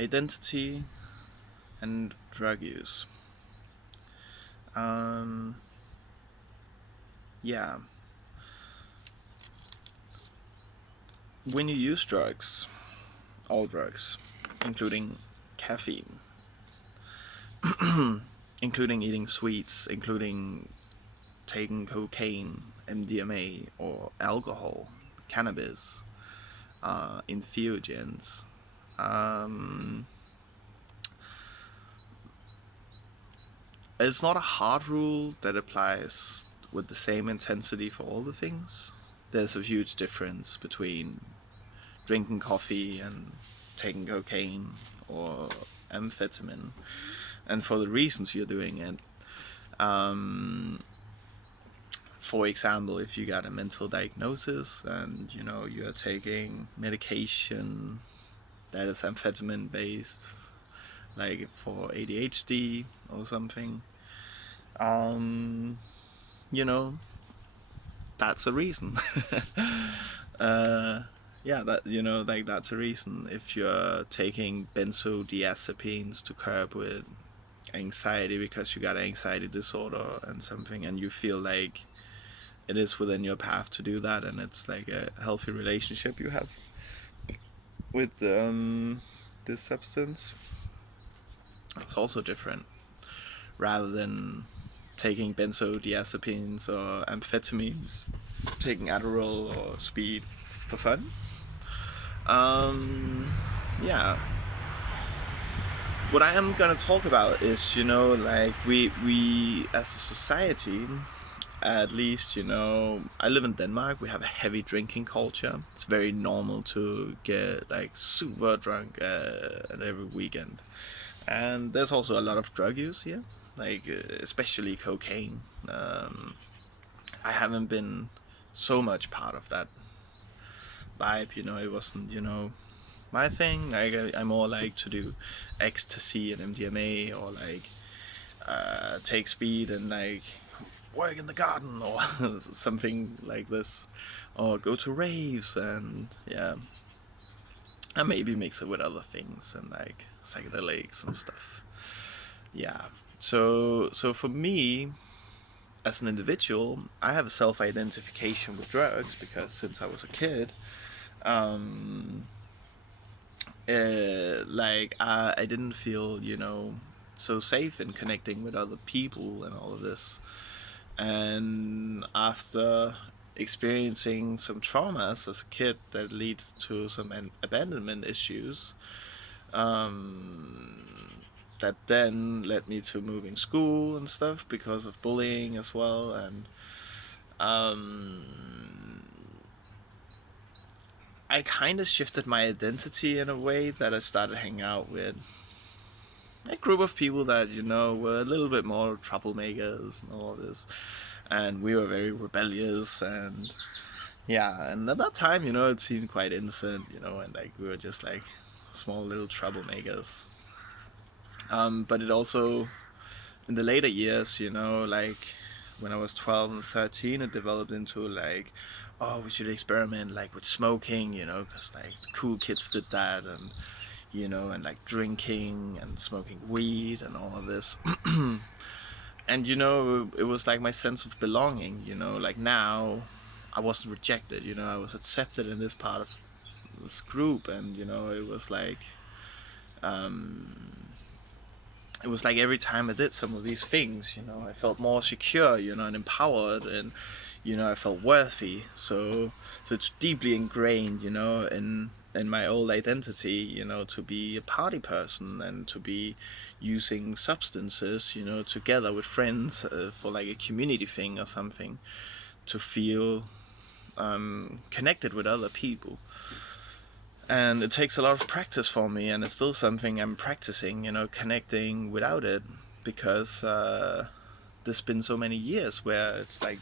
Identity and drug use. Um, yeah, when you use drugs, all drugs, including caffeine, including eating sweets, including taking cocaine, MDMA, or alcohol, cannabis, entheogens. Um, it's not a hard rule that applies with the same intensity for all the things. There's a huge difference between drinking coffee and taking cocaine or amphetamine, and for the reasons you're doing it. Um, for example, if you got a mental diagnosis and you're taking medication that is amphetamine based, like for ADHD or something, um, you know, that's a reason. uh, yeah, like that's a reason. If you're taking benzodiazepines to curb with anxiety because you got an anxiety disorder and something, and you feel like it is within your path to do that, and it's like a healthy relationship you have with this substance, it's also different. Rather than taking benzodiazepines or amphetamines, taking Adderall or speed for fun. Um, yeah. What I am gonna talk about is, like we as a society, at least, I live in Denmark. We have a heavy drinking culture. It's very normal to get like super drunk at every weekend, and there's also a lot of drug use here, like especially cocaine. I haven't been so much part of that vibe. It wasn't my thing. Like I more like to do ecstasy and MDMA, or like take speed and like work in the garden or something like this, or go to raves, and yeah, and maybe mix it with other things and like psychedelics and stuff. Yeah. So for me, as an individual, I have a self-identification with drugs because since I was a kid, um, like I didn't feel so safe in connecting with other people and all of this. And after experiencing some traumas as a kid that lead to some abandonment issues, that then led me to moving school and stuff because of bullying as well. And um, I kind of shifted my identity in a way that I started hanging out with a group of people that were a little bit more troublemakers and all of this, and we were very rebellious. And yeah, and at that time, it seemed quite innocent, and like we were just like small little troublemakers. But it also, in the later years, like when I was 12 and 13, it developed into like, oh, we should experiment like with smoking, because like the cool kids did that, and and like drinking and smoking weed and all of this. And it was like my sense of belonging. Like now, I wasn't rejected. I was accepted in this part of this group, and it was like, um, it was like every time I did some of these things, I felt more secure, and empowered, and I felt worthy. So it's deeply ingrained, in my old identity, to be a party person and to be using substances, together with friends for like a community thing or something, to feel connected with other people. And it takes a lot of practice for me, and it's still something I'm practicing, connecting without it, because there's been so many years where it's like,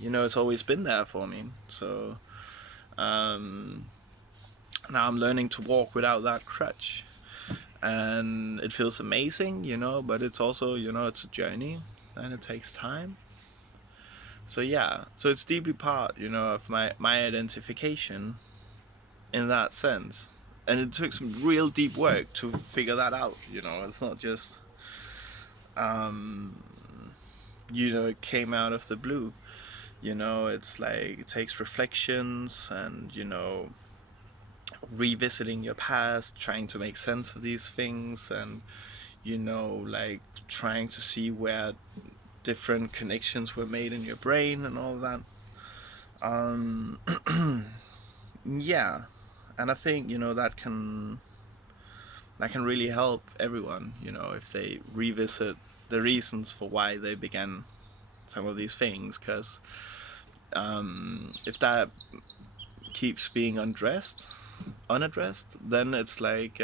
it's always been there for me. So um, now I'm learning to walk without that crutch, and it feels amazing, but it's also, it's a journey, and it takes time. So yeah, so it's deeply part, of my identification in that sense. and it took some real deep work to figure that out. It's not just um, it came out of the blue. It's like it takes reflections and revisiting your past, trying to make sense of these things, and like trying to see where different connections were made in your brain and all that. Um, yeah, and I think that can really help everyone. If they revisit the reasons for why they began some of these things, because if that keeps being unaddressed, then it's like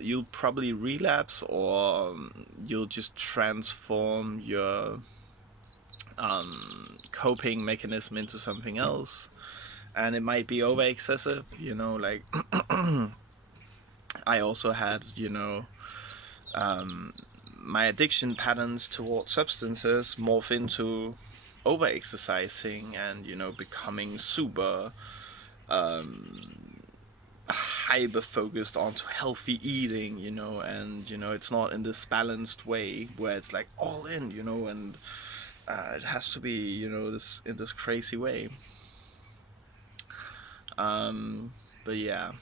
you'll probably relapse, or you'll just transform your coping mechanism into something else, and it might be over excessive. Like I also had um, my addiction patterns toward substances morph into over exercising and becoming super hyper focused onto healthy eating, and it's not in this balanced way where it's like all in, and it has to be, this in this crazy way. Um, but yeah,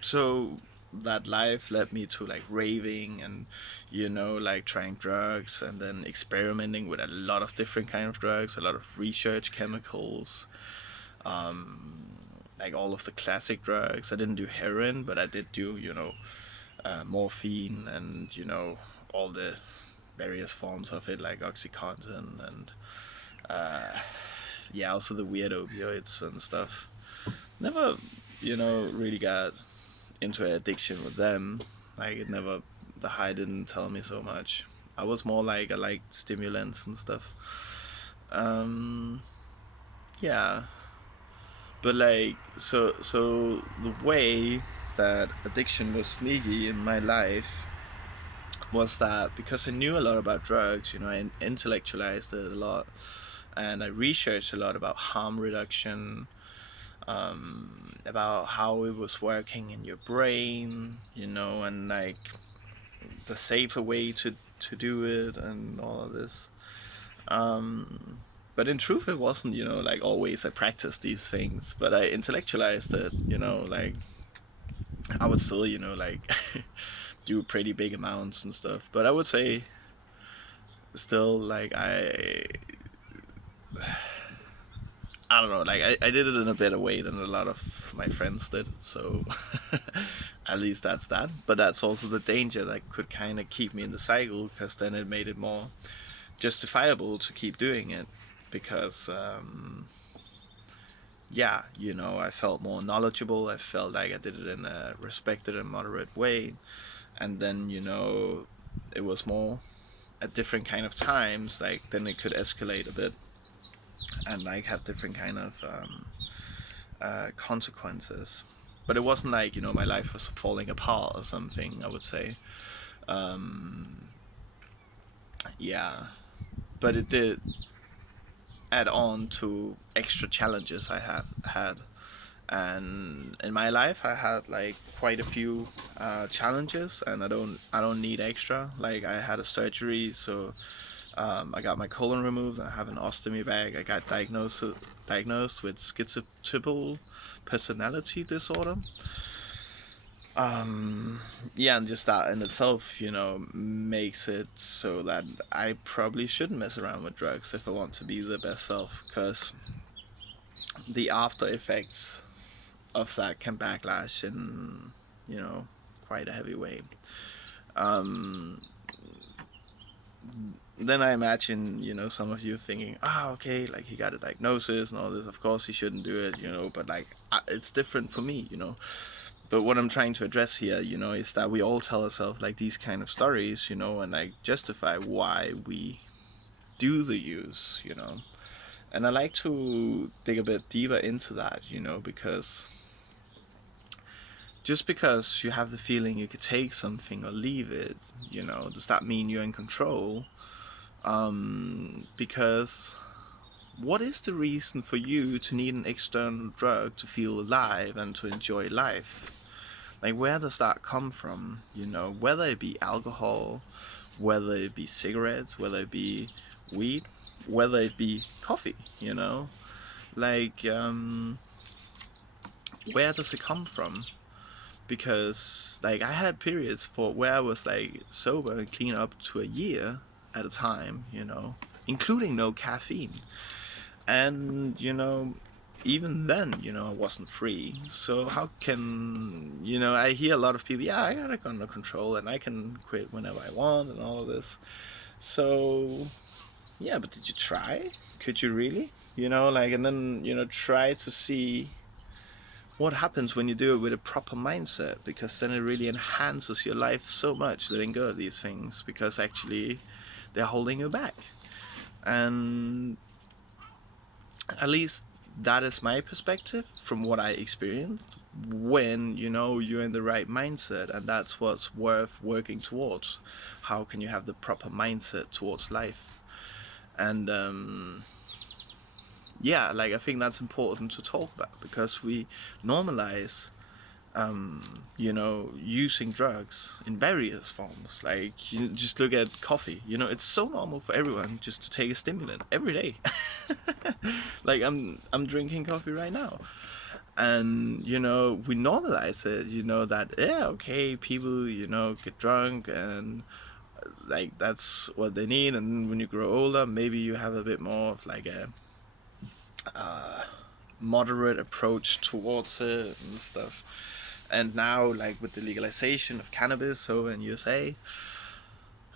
so that life led me to like raving and like trying drugs and then experimenting with a lot of different kind of drugs, a lot of research chemicals, like all of the classic drugs. I didn't do heroin, but I did do morphine and all the various forms of it, like oxycontin and yeah, also the weird opioids and stuff. Never really got into an addiction with them. Like it never, the high didn't tell me so much. I was more like I liked stimulants and stuff. Um, yeah, but like so the way that addiction was sneaky in my life was that because I knew a lot about drugs, I intellectualized it a lot, and I researched a lot about harm reduction, about how it was working in your brain, and like the safer way to do it and all of this. Um, but in truth, it wasn't, like always I practiced these things, but I intellectualized it, like I would still, like do pretty big amounts and stuff. But I would say still, like I don't know, like I did it in a better way than a lot of my friends did. So at least that's that. But that's also the danger that could kind of keep me in the cycle, because then it made it more justifiable to keep doing it, because yeah, I felt more knowledgeable. I felt like I did it in a respected and moderate way, and then it was more at different kind of times. Like then it could escalate a bit and like have different kind of consequences. But it wasn't like my life was falling apart or something, I would say. Um, yeah, but it did add on to extra challenges I have had. And in my life, I had like quite a few challenges, and I don't need extra. Like I had a surgery, so I got my colon removed. I have an ostomy bag. I got diagnosed with schizotypal personality disorder. Yeah, and just that in itself, makes it so that I probably shouldn't mess around with drugs if I want to be the best self, because the after effects of that can backlash in, you know, quite a heavy way. Um, then I imagine, some of you thinking, okay, like he got a diagnosis and all this, of course he shouldn't do it, but like, it's different for me. But what I'm trying to address here, is that we all tell ourselves like these kind of stories, and like justify why we do the use. And I like to dig a bit deeper into that, because just because you have the feeling you could take something or leave it, does that mean you're in control? Because what is the reason for you to need an external drug to feel alive and to enjoy life? Like, where does that come from? Whether it be alcohol, whether it be cigarettes, whether it be weed, whether it be coffee, like, where does it come from? Because, like, I had periods for where I was like sober and clean up to a year at a time, including no caffeine. And even then, I wasn't free. So how can, I hear a lot of people, yeah, I got it under control and I can quit whenever I want and all of this. So yeah, but did you try? Could you really? Like, and then try to see what happens when you do it with a proper mindset, because then it really enhances your life so much, letting go of these things, because actually they're holding you back. And at least that is my perspective from what I experienced. When you're in the right mindset, and that's what's worth working towards. How can you have the proper mindset towards life? And yeah, like, I think that's important to talk about, because we normalize using drugs in various forms. Like, you just look at coffee. It's so normal for everyone just to take a stimulant every day. Like, I'm drinking coffee right now, and we normalize it. That, yeah, okay, people get drunk, and like, that's what they need. And when you grow older, maybe you have a bit more of like a moderate approach towards it and stuff. And now, like, with the legalization of cannabis over in USA,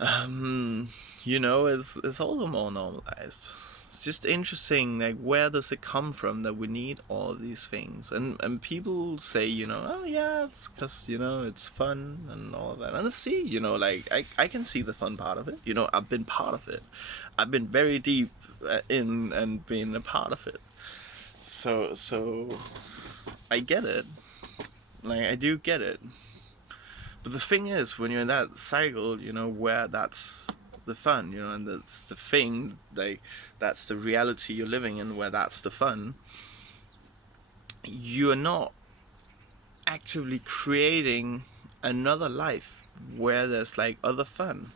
it's also more normalized. It's just interesting, like, where does it come from that we need all these things? And people say, oh yeah, it's because it's fun and all of that. And I see, like, I can see the fun part of it. I've been part of it. I've been very deep in and been a part of it. So I get it. Like, I do get it. But the thing is, when you're in that cycle, where that's the fun, and that's the thing, like, that's the reality you're living in, where that's the fun, you're not actively creating another life where there's, like, other fun.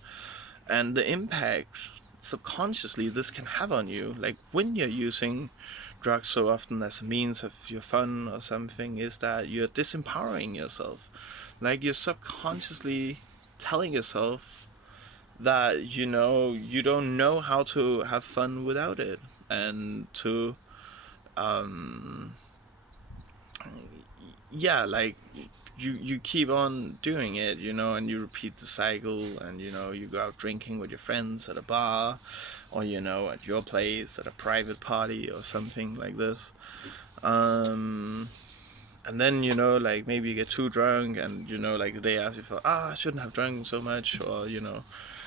And the impact subconsciously this can have on you, like, when you're using drugs so often as a means of your fun or something, is that you're disempowering yourself. Like, you're subconsciously telling yourself that you don't know how to have fun without it, and to yeah, like, you keep on doing it, and you repeat the cycle, and you go out drinking with your friends at a bar, or at your place at a private party or something like this. And then like, maybe you get too drunk, and like, they ask you for, I shouldn't have drunk so much, or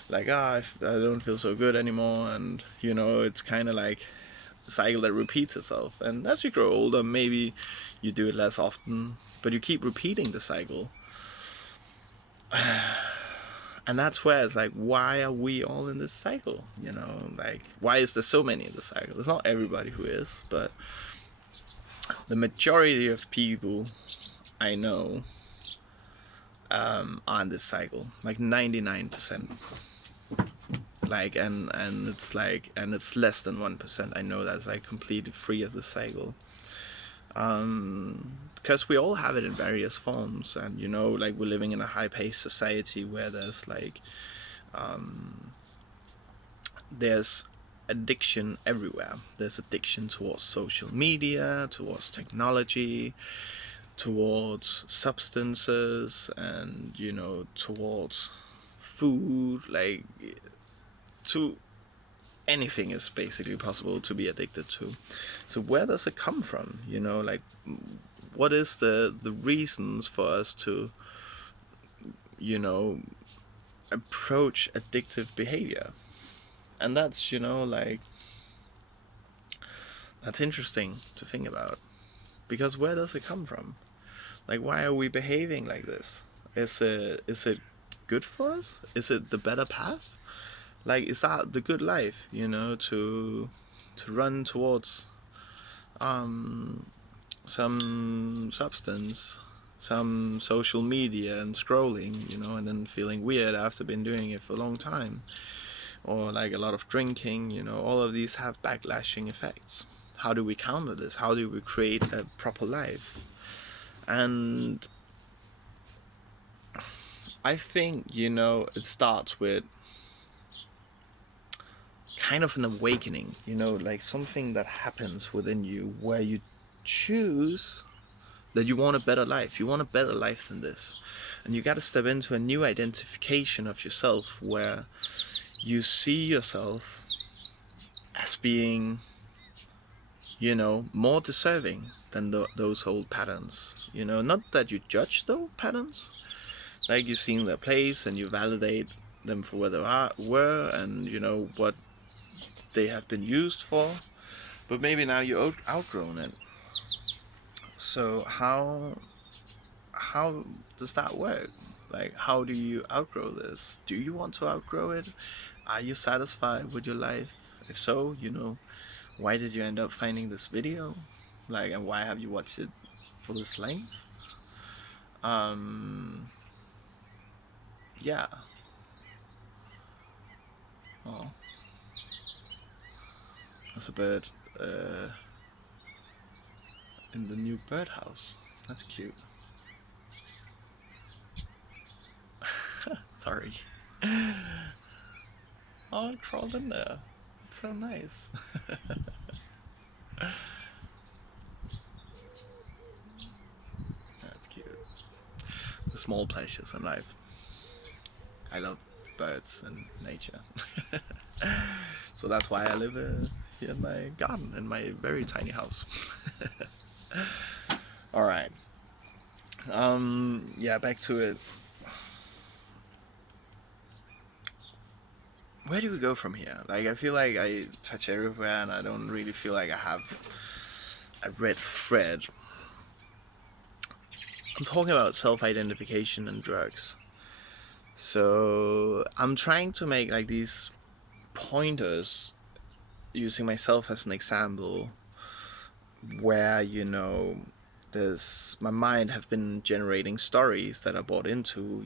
like, I don't feel so good anymore. And it's kind of like a cycle that repeats itself. And as you grow older, maybe you do it less often, but you keep repeating the cycle. And that's where it's like, why are we all in this cycle? Like, why is there so many in the cycle? It's not everybody who is, but the majority of people I know are in this cycle, like 99%. Like, and it's like, and it's less than 1%. I know that's like completely free of the cycle. Because we all have it in various forms, and like, we're living in a high-paced society where there's like, there's addiction everywhere. There's addiction towards social media, towards technology, towards substances, and towards food. Like, to anything is basically possible to be addicted to. So where does it come from? Like, what is the reasons for us to approach addictive behavior? And that's like, that's interesting to think about, because where does it come from? Like, why are we behaving like this? Is it good for us? Is it the better path? Like, is that the good life? To to run towards some substance, some social media and scrolling, and then feeling weird after been doing it for a long time, or like a lot of drinking, all of these have backlashing effects. How do we counter this? How do we create a proper life? And I think, it starts with kind of an awakening, like something that happens within you where you choose that you want a better life. You want a better life than this. And you got to step into a new identification of yourself where you see yourself as being, more deserving than those old patterns. Not that you judge those patterns, like you see in their place and you validate them for where they were and, what they have been used for. But maybe now you've outgrown it. So how does that work? Like, how do you outgrow this? Do you want to outgrow it? Are you satisfied with your life? If so, why did you end up finding this video? Like, and why have you watched it for this length? Yeah. Oh, there's a bird in the new birdhouse. That's cute. Sorry. Oh, it crawled in there. It's so nice. That's cute. The small pleasures in life. I love birds and nature. So that's why I live here in my garden, in my very tiny house. Alright. Yeah, back to it. Where do we go from here? Like, I feel like I touch everywhere and I don't really feel like I have a red thread. I'm talking about self-identification and drugs. So I'm trying to make like these pointers using myself as an example where, there's my mind have been generating stories that I bought into,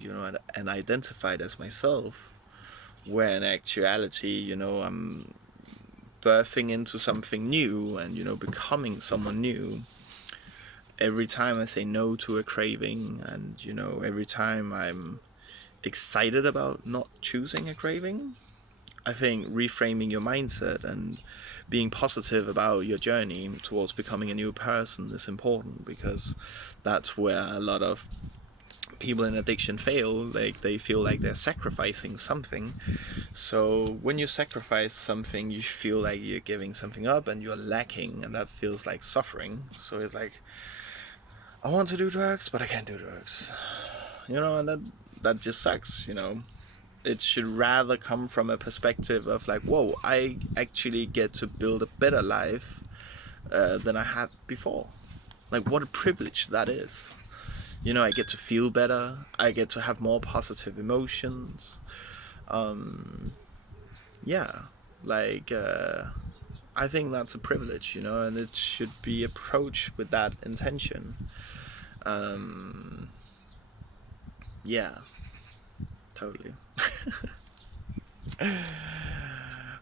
and identified as myself, where in actuality, I'm birthing into something new and, becoming someone new. Every time I say no to a craving and, every time I'm excited about not choosing a craving, I think reframing your mindset and being positive about your journey towards becoming a new person is important, because that's where a lot of people in addiction fail. Like, they feel like they're sacrificing something. So when you sacrifice something, you feel like you're giving something up and you're lacking, and that feels like suffering. So it's like, I want to do drugs, but I can't do drugs. And that just sucks. It should rather come from a perspective of like, whoa, I actually get to build a better life than I had before. Like, what a privilege that is. I get to feel better. I get to have more positive emotions. Yeah, like, I think that's a privilege, and it should be approached with that intention. Yeah, totally.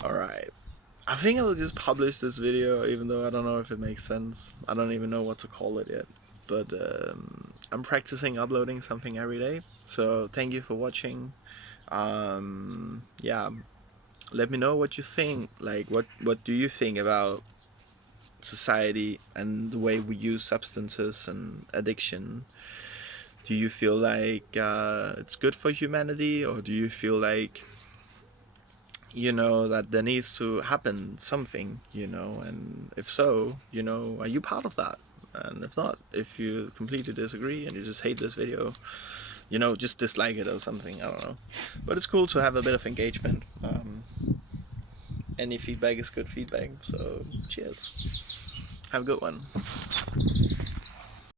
Alright. I think I'll just publish this video, even though I don't know if it makes sense. I don't even know what to call it yet. But I'm practicing uploading something every day. So thank you for watching. Yeah, let me know what you think. Like, what do you think about society and the way we use substances and addiction? Do you feel like it's good for humanity, or do you feel like, that there needs to happen something, and if so, are you part of that? And if not, if you completely disagree and you just hate this video, just dislike it or something, I don't know. But it's cool to have a bit of engagement. Any feedback is good feedback, so cheers. Have a good one.